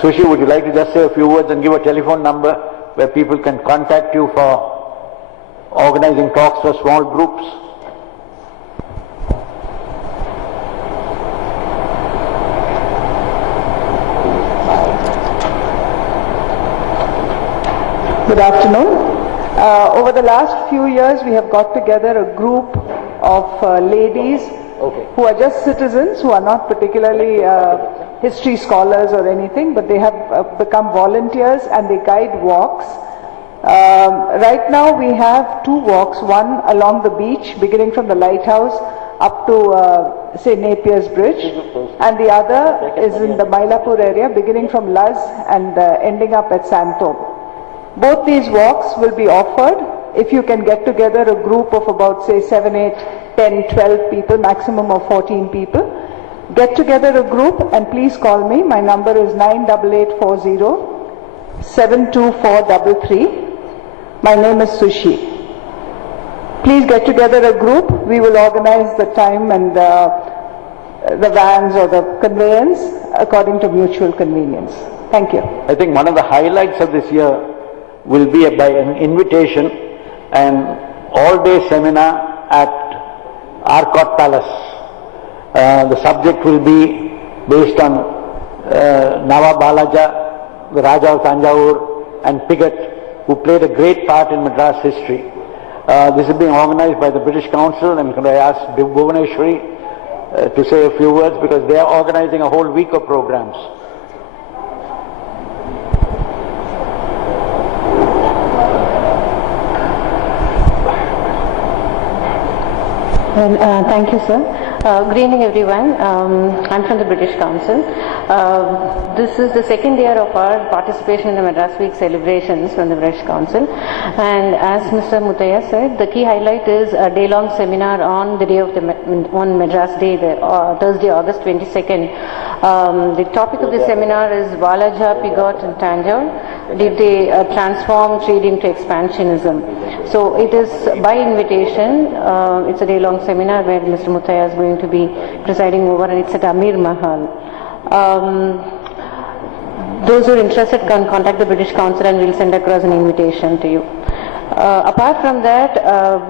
Sushi, would you like to just say a few words and give a telephone number where people can contact you for organizing talks for small groups? Good afternoon. Over the last few years, we have got together a group of ladies who are just citizens, who are not particularly history scholars or anything, but they have become volunteers and they guide walks. Right now we have two walks, one along the beach beginning from the lighthouse up to say Napier's Bridge, and the other is in the Mylapore area beginning from Luz and ending up at Santom. Both these walks will be offered if you can get together a group of about say 7, 8, 10, 12 people, maximum of 14 people. Get together a group and please call me. My number is 98840 72433. My name is Sushi. Please get together a group. We will organize the time and the vans or the conveyance according to mutual convenience. Thank you. I think one of the highlights of this year will be by an invitation, an all-day seminar at Arcot Palace. The subject will be based on Nava Balaja, the Raja of Tanjavur, and Pigot, who played a great part in Madras history. This is being organized by the British Council, and I ask Bhuvaneshwari to say a few words because they are organizing a whole week of programs. Well, thank you, sir. Good evening, everyone. I'm from the British Council. This is the second year of our participation in the Madras Week celebrations from the British Council. And as Mr. Muthaiya said, the key highlight is a day-long seminar on the day of on Madras Day, Thursday, August 22nd. The topic of the seminar is Balaja, Pigot and Tanjore. Did they transform trading to expansionism? So it is by invitation. It's a day-long seminar where Mr. Muthaiya is going to be presiding over, and it's at Amir Mahal. Those who are interested can contact the British Council and we'll send across an invitation to you. Apart from that,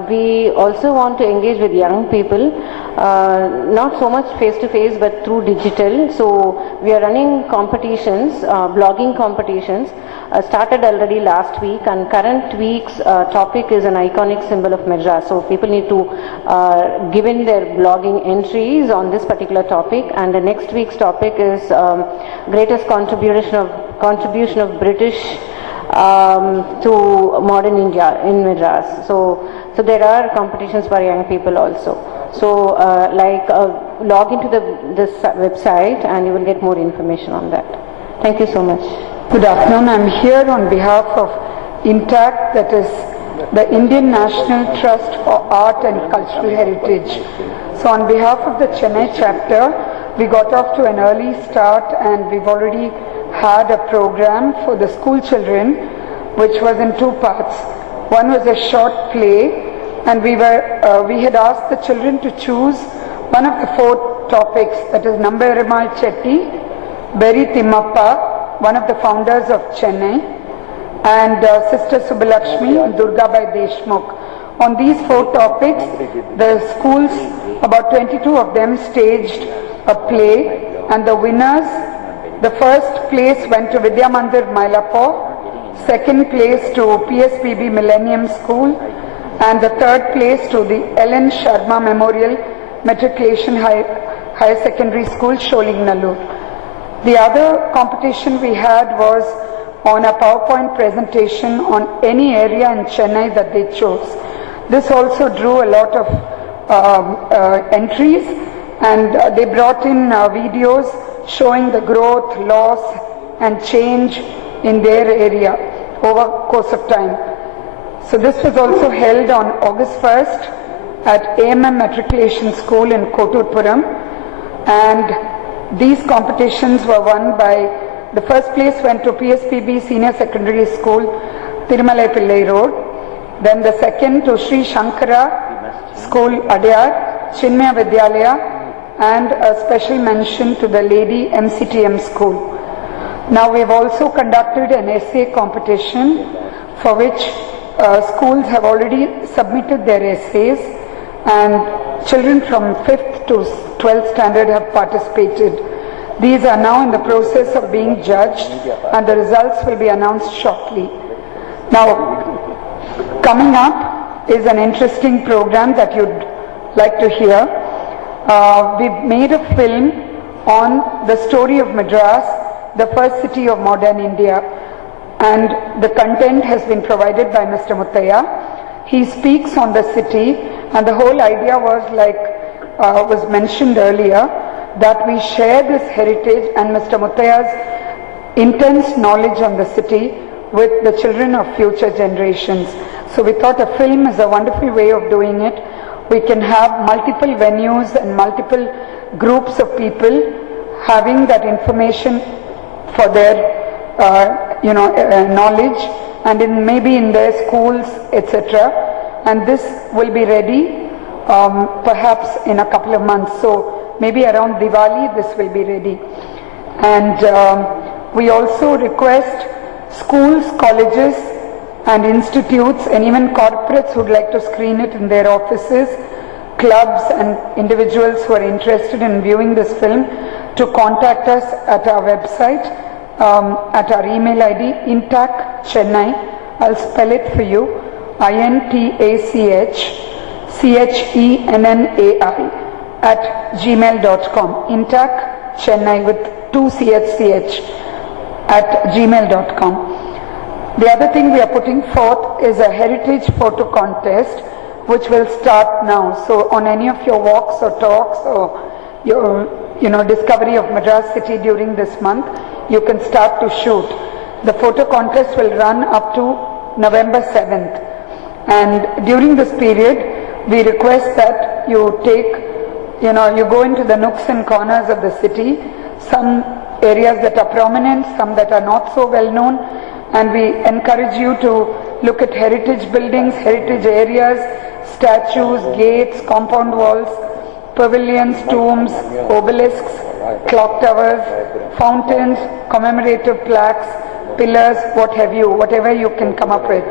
we also want to engage with young people, not so much face to face but through digital. So we are running competitions, blogging competitions, started already last week, and current week's topic is an iconic symbol of Madras. So people need to give in their blogging entries on this particular topic, and the next week's topic is greatest contribution of British to modern India in Madras. So there are competitions for young people also. So log into this website and you will get more information on that. Thank you so much. Good afternoon. I'm here on behalf of INTACT, that is the Indian National Trust for Art and Cultural Heritage. So on behalf of the Chennai chapter, we got off to an early start and we've already had a program for the school children which was in two parts. One was a short play, and we had asked the children to choose one of the four topics, that is Namberimal Chetty, Beri Timmappa, one of the founders of Chennai, and Sister Subbalakshmi and Durgabai Deshmukh. On these four topics, the schools, about 22 of them, staged a play, and the winners, the first place went to Vidya Mandir Mylapore, second place to PSPB Millennium School, and the third place to the Ellen Sharma Memorial Matriculation Higher Secondary School, Sholingnallur. The other competition we had was on a PowerPoint presentation on any area in Chennai that they chose. This also drew a lot of entries, and they brought in videos showing the growth, loss and change in their area over course of time. So this was also held on August 1st at AMM Matriculation School in Kottuppuram, and these competitions were won by, the first place went to PSPB Senior Secondary School, Tirumalai Pillai Road, then the second to Sri Shankara School, Adyar, Chinmaya Vidyalaya, and a special mention to the Lady MCTM School. Now we have also conducted an essay competition for which schools have already submitted their essays, and children from 5th to 12th standard have participated. These are now in the process of being judged, and the results will be announced shortly. Now, coming up is an interesting program that you'd like to hear. We've made a film on the story of Madras, the first city of modern India, and the content has been provided by Mr. Muttaya. He speaks on the city, and the whole idea was, like was mentioned earlier, that we share this heritage and Mr. Muttaya's intense knowledge on the city with the children of future generations. So we thought a film is a wonderful way of doing it. We can have multiple venues and multiple groups of people having that information for their knowledge, and maybe in their schools, etc. And this will be ready perhaps in a couple of months. So maybe around Diwali this will be ready. And we also request schools, colleges and institutes and even corporates who would like to screen it in their offices, clubs and individuals who are interested in viewing this film to contact us at our website, at our email ID, intac Chennai, I'll spell it for you, INTACH CHENNAI @gmail.com, intac Chennai with 2 CHCH @gmail.com. The other thing we are putting forth is a heritage photo contest which will start now. So on any of your walks or talks or your discovery of Madras city during this month, you can start to shoot. The photo contest will run up to November 7th. And during this period, we request that you take, you go into the nooks and corners of the city, some areas that are prominent, some that are not so well known, and we encourage you to look at heritage buildings, heritage areas, statues, gates, compound walls, pavilions, tombs, obelisks, clock towers, fountains, commemorative plaques, pillars, what have you, whatever you can come up with.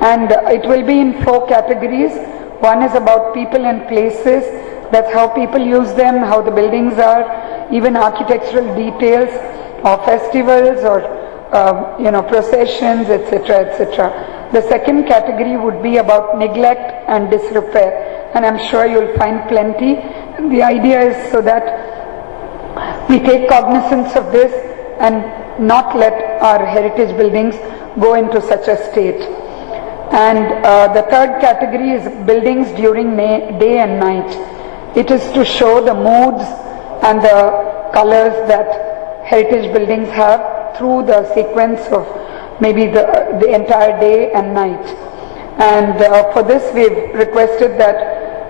And it will be in 4 categories. One is about people and places, that's how people use them, how the buildings are, even architectural details, or festivals, or processions, etc., etc. The second category would be about neglect and disrepair, and I'm sure you'll find plenty. And the idea is so that we take cognizance of this and not let our heritage buildings go into such a state. And the third category is buildings during day and night. It is to show the moods and the colors that heritage buildings have through the sequence of maybe the entire day and night. And for this we've requested that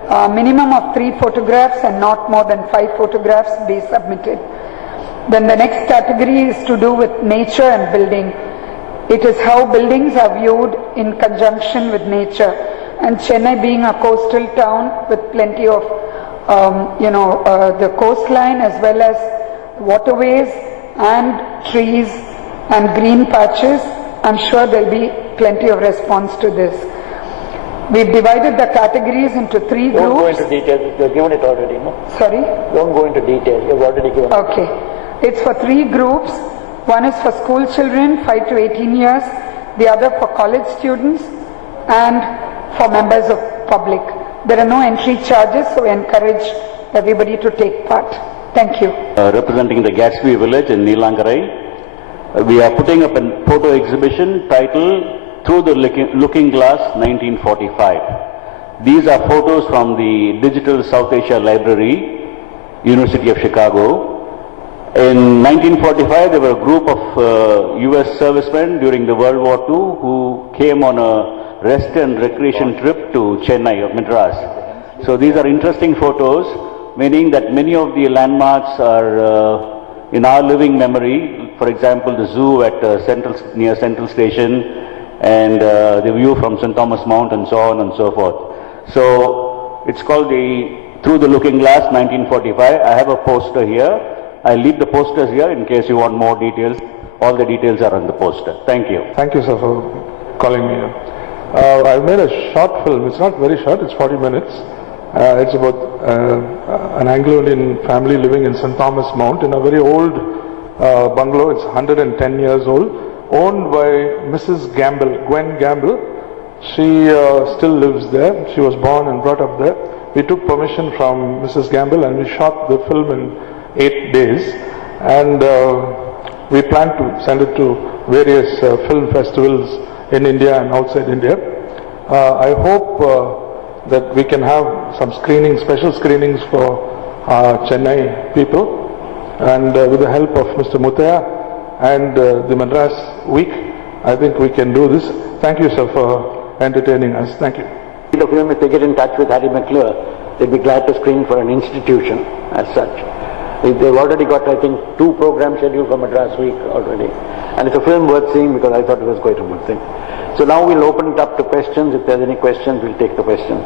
a minimum of 3 photographs and not more than 5 photographs be submitted. Then the next category is to do with nature and building. It is how buildings are viewed in conjunction with nature. And Chennai being a coastal town with plenty of the coastline as well as waterways and trees and green patches, I'm sure there'll be plenty of response to this. We've divided the categories into 3 groups. Don't go into detail, you've given it already, no? Sorry? Don't go into detail, you've already given it. Okay. It's for 3 groups. One is for school children, 5 to 18 years. The other for college students and for members of public. There are no entry charges, so we encourage everybody to take part. Thank you. Representing the Gatsby village in Neelangarai, we are putting up a photo exhibition titled Through the Looking Glass 1945. These are photos from the Digital South Asia Library, University of Chicago. In 1945, there were a group of US servicemen during the World War II who came on a rest and recreation trip to Chennai, Madras. So these are interesting photos, meaning that many of the landmarks are in our living memory. For example, the zoo at near Central Station, and the view from St. Thomas Mount, and so on and so forth. So it's called the Through the Looking Glass 1945. I have a poster here. I'll leave the posters here in case you want more details. All the details are on the poster. Thank you. Thank you, sir, for calling me. I've made a short film. It's not very short. It's 40 minutes. It's about an Anglo-Indian family living in St. Thomas Mount in a very old bungalow. It's 110 years old, owned by Mrs. Gamble, Gwen Gamble. She still lives there. She was born and brought up there. We took permission from Mrs. Gamble and we shot the film in 8 days. And we plan to send it to various film festivals in India and outside India. I hope that we can have some screenings, special screenings for Chennai people, and with the help of Mr. Muthaiya and the Madras Week, I think we can do this. Thank you, sir, for entertaining us. Thank you. The film, if they get in touch with Harry McClure, they'd be glad to screen for an institution as such. They've already got, I think, 2 programs scheduled for Madras Week already. And it's a film worth seeing because I thought it was quite a good thing. So now we'll open it up to questions. If there's any questions, we'll take the questions.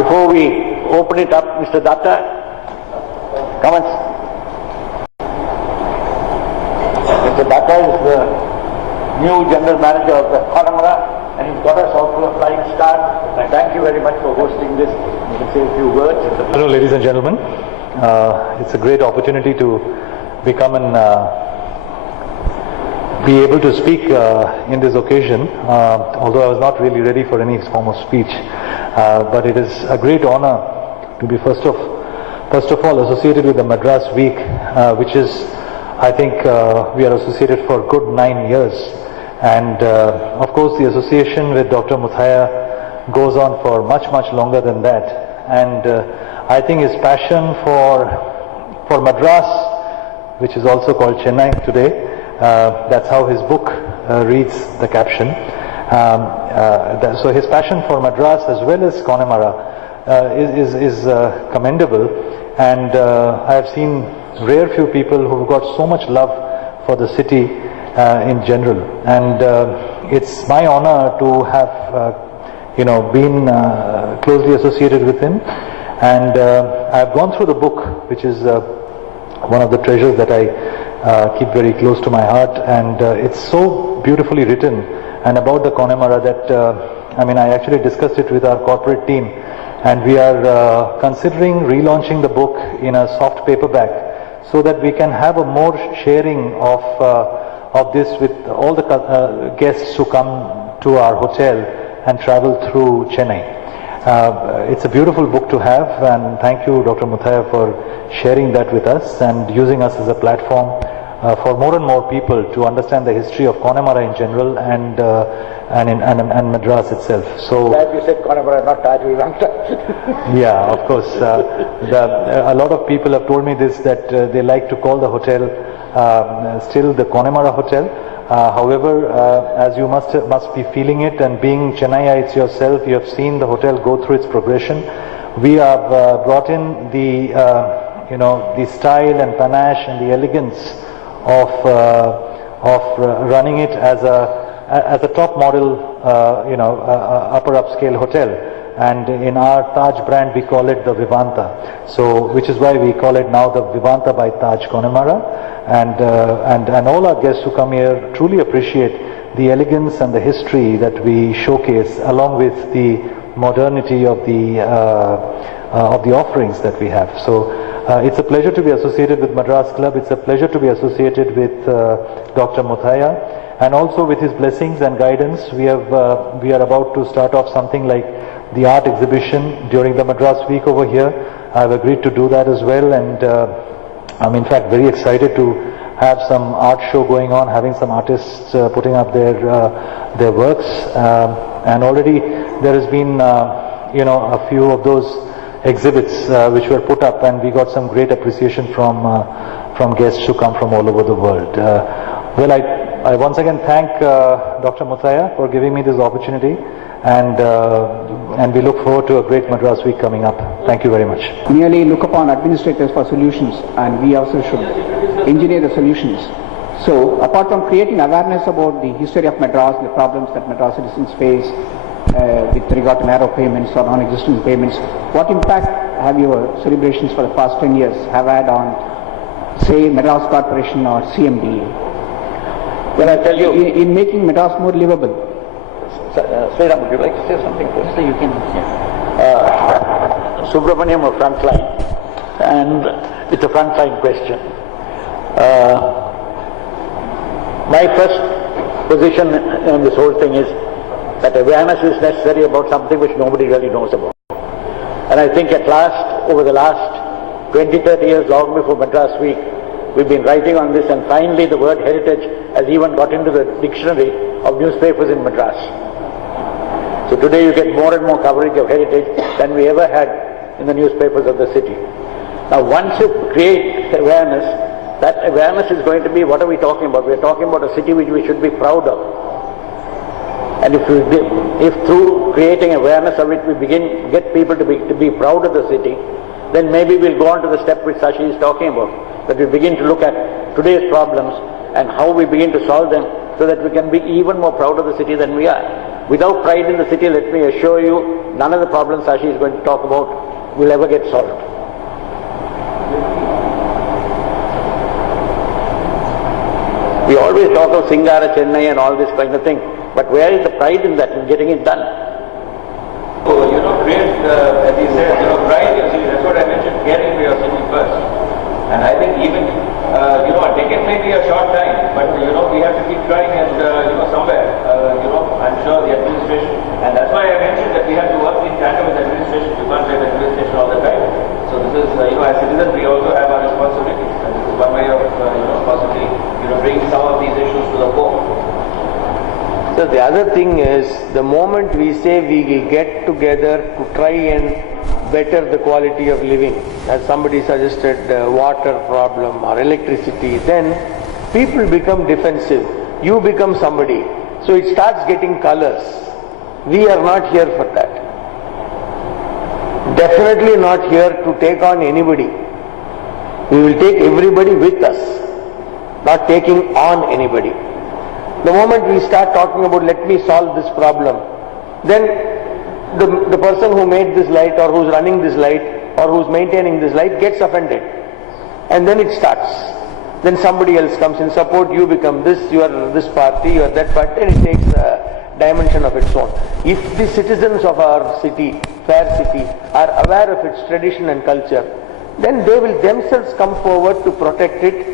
Before we open it up, Mr. Datta, comments? Mr. Datta is the new general manager of the Connemara, and he's got us all to a flying start. Thank you very much for hosting this. You can say a few words. Hello, ladies and gentlemen. It's a great opportunity to become be able to speak in this occasion, although I was not really ready for any form of speech. But it is a great honor to be first of all associated with the Madras Week, which is, I think, we are associated for a good 9 years. And of course the association with Dr. Muthaiya goes on for much longer than that. And I think his passion for Madras, which is also called Chennai today, that's how his book reads, the caption. So his passion for Madras as well as Connemara is commendable, and I have seen rare few people who've got so much love for the city in general, and it's my honor to have been closely associated with him, and I've gone through the book, which is one of the treasures that I keep very close to my heart, and it's so beautifully written and about the Connemara that I actually discussed it with our corporate team, and we are considering relaunching the book in a soft paperback so that we can have a more sharing of this with all the guests who come to our hotel and travel through Chennai. It's a beautiful book to have, and thank you, Dr. Muthaiya, for sharing that with us and using us as a platform for more and more people to understand the history of Connemara in general and Madras itself. So glad you said Connemara, not Taj. We want to. Yeah, of course. A lot of people have told me this, that they like to call the hotel still the Connemara Hotel. However, as you must be feeling it, and being Chennaiites yourself, you have seen the hotel go through its progression. We have brought in the the style and panache and the elegance of running it as a top model upper upscale hotel, and in our Taj brand we call it the Vivanta, so which is why we call it now the Vivanta by Taj Connemara, and all our guests who come here truly appreciate the elegance and the history that we showcase, along with the modernity of the offerings that we have. So it's a pleasure to be associated with Madras Club. It's a pleasure to be associated with Dr. Muthaiya, and also with his blessings and guidance. We are about to start off something like the art exhibition during the Madras Week over here. I've agreed to do that as well, and I'm in fact very excited to have some art show going on, having some artists putting up their works, and already there has been a few of those exhibits which were put up, and we got some great appreciation from guests who come from all over the world. Well, I once again thank Dr. Muthaya for giving me this opportunity, and we look forward to a great Madras Week coming up. Thank you very much. Merely look upon administrators for solutions, and we also should engineer the solutions. So, apart from creating awareness about the history of Madras, the problems that Madras citizens face with regard to narrow payments or non-existent payments, what impact have your celebrations for the past 10 years have had on, say, Madras Corporation or CMD? Well, I tell you, in making Madras more livable. Sriram, would you like to say something first? So you can. Subramaniam of Frontline, and it's a frontline question. My first position on this whole thing is that awareness is necessary about something which nobody really knows about. And I think at last, over the last 20-30 years, long before Madras Week, we've been writing on this, and finally the word heritage has even got into the dictionary of newspapers in Madras. So today you get more and more coverage of heritage than we ever had in the newspapers of the city. Now once you create awareness, that awareness is going to be, what are we talking about? We're talking about a city which we should be proud of. And if through creating awareness of it we get people to be proud of the city, then maybe we'll go on to the step which Sashi is talking about, that we begin to look at today's problems and how we begin to solve them so that we can be even more proud of the city than we are. Without pride in the city, let me assure you, none of the problems Sashi is going to talk about will ever get solved. We always talk of Singara Chennai and all this kind of thing, but where is the pride in that, in getting it done? So, great, as he says, pride in your city, that's what I mentioned, caring for your city first. And I think even, a decade may be a short time, but, we have to keep trying and, somewhere, I'm sure the administration, and that's why I mentioned that we have to work in tandem with the administration. We can't blame the administration all the time. So this is, as citizens, we also have our responsibilities. And this is one way of, possibly, bringing some of these issues to the fore. So the other thing is, the moment we say we will get together to try and better the quality of living, as somebody suggested, water problem or electricity, then people become defensive. You become somebody. So it starts getting colors. We are not here for that. Definitely not here to take on anybody. We will take everybody with us, not taking on anybody. The moment we start talking about let me solve this problem, then the person who made this light or who's running this light or who's maintaining this light gets offended. And then it starts. Then somebody else comes in support, you become this, you are this party, you are that party, and it takes a dimension of its own. If the citizens of our city, fair city, are aware of its tradition and culture, then they will themselves come forward to protect it,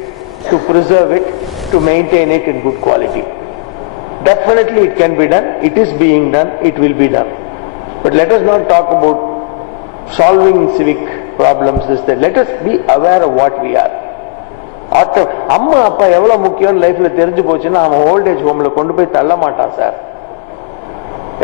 to preserve it, to maintain it in good quality. Definitely it can be done, it is being done, it will be done. But let us not talk about solving civic problems, this, that. Let us be aware of what we are. அம்மா அப்பா எவ்வளவு முக்கியம் லைஃப்ல தெரிஞ்சு போச்சுன்னா அவன் old age ஹோம்ல கொண்டு போய் தள்ள மாட்டான் சார்.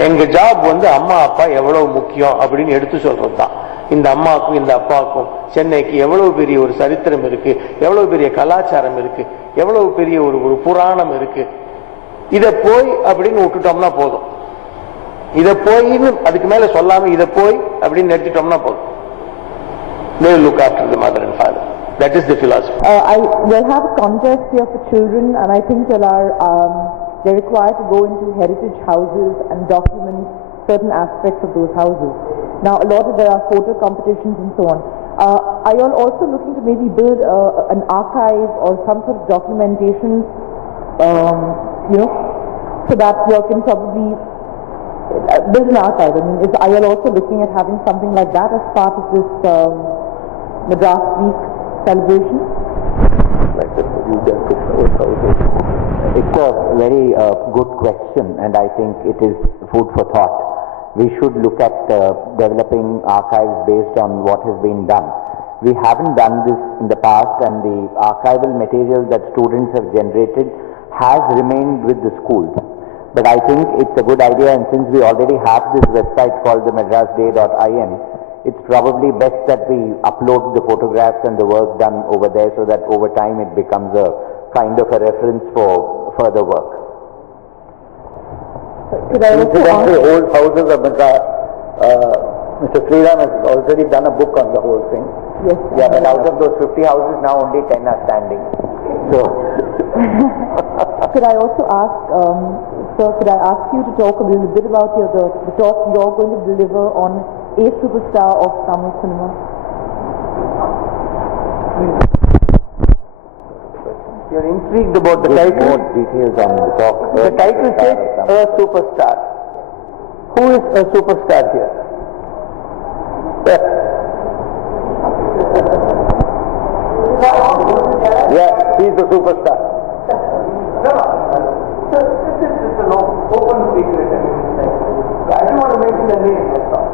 எங்க ஜாப் அம்மா அப்பா எவ்வளவு முக்கியம் அப்படின்னு எடுத்து சொல்றது தான். இந்த அம்மாவுக்கும் இந்த அப்பாவுக்கும் சென்னைக்கு எவ்வளவு பெரிய ஒரு சரித்திரம் இருக்கு, எவ்வளவு பெரிய கலாச்சாரம் இருக்கு, எவ்வளவு பெரிய ஒரு புராணம் இருக்கு. இத போய் அப்படின்னு விட்டுட்டோம்னா போதும். இத போயின்னு அதுக்கு மேல சொல்லாம இத போய் அப்படின்னு நிறுத்திட்டோம்னா போதும். They will look after the mother and father. That is the philosophy. We'll have a contest here for children, and I think they're required to go into heritage houses and document certain aspects of those houses. Now, there are photo competitions and so on. Are you all also looking to maybe build an archive or some sort of documentation, so that you can probably build an archive? I mean, are you all also looking at having something like that as part of this Madras Week celebration? It's a very good question, and I think it is food for thought. We should look at developing archives based on what has been done. We haven't done this in the past, and the archival material that students have generated has remained with the schools. But I think it's a good idea, and since we already have this website called the madrasday.in, it's probably best that we upload the photographs and the work done over there so that over time it becomes a kind of a reference further work. Incidentally, old houses of Madras, Mr. Sriram has already done a book on the whole thing. Yes. Yeah, but out of those 50 houses, now only 10 are standing. So, Could I also ask, sir, could I ask you to talk a little bit about the talk you're going to deliver on a superstar of Tamil cinema? You're intrigued about the title? more details on the talk. The title says a superstar. Who is a superstar here? Yeah, he's the superstar. This is an open secret. I don't want to mention the name, that's all.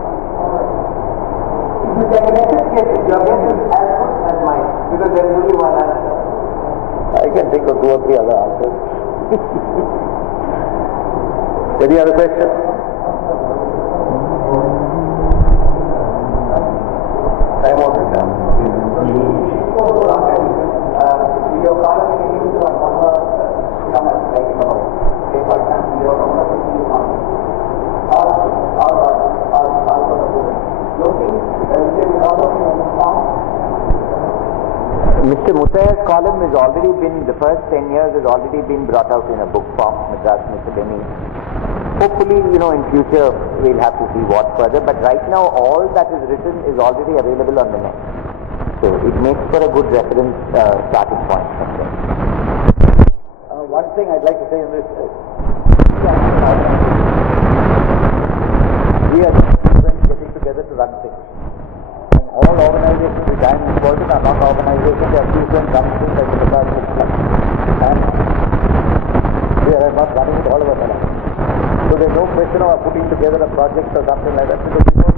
If you can guess it, your guess is as good as mine, because there is only one answer. I can think of 2 or 3 other answers. Any other questions? Time out is done. Your father can use one more come and like say for example your number is on Mr. Muthaya's column has already been, the first 10 years has already been brought out in a book form, Madras Miscellany. Hopefully, in future we'll have to see what further, but right now all that is written is already available on the net. So it makes for a good reference starting point. One thing I'd like to say in this, we are friends getting together to run things. And all organizations which I am involved in are not organizations, they are different running things like the Madras Book Club. And we are not running it all of us alone. So there's no question of putting together a project or something like that, because we know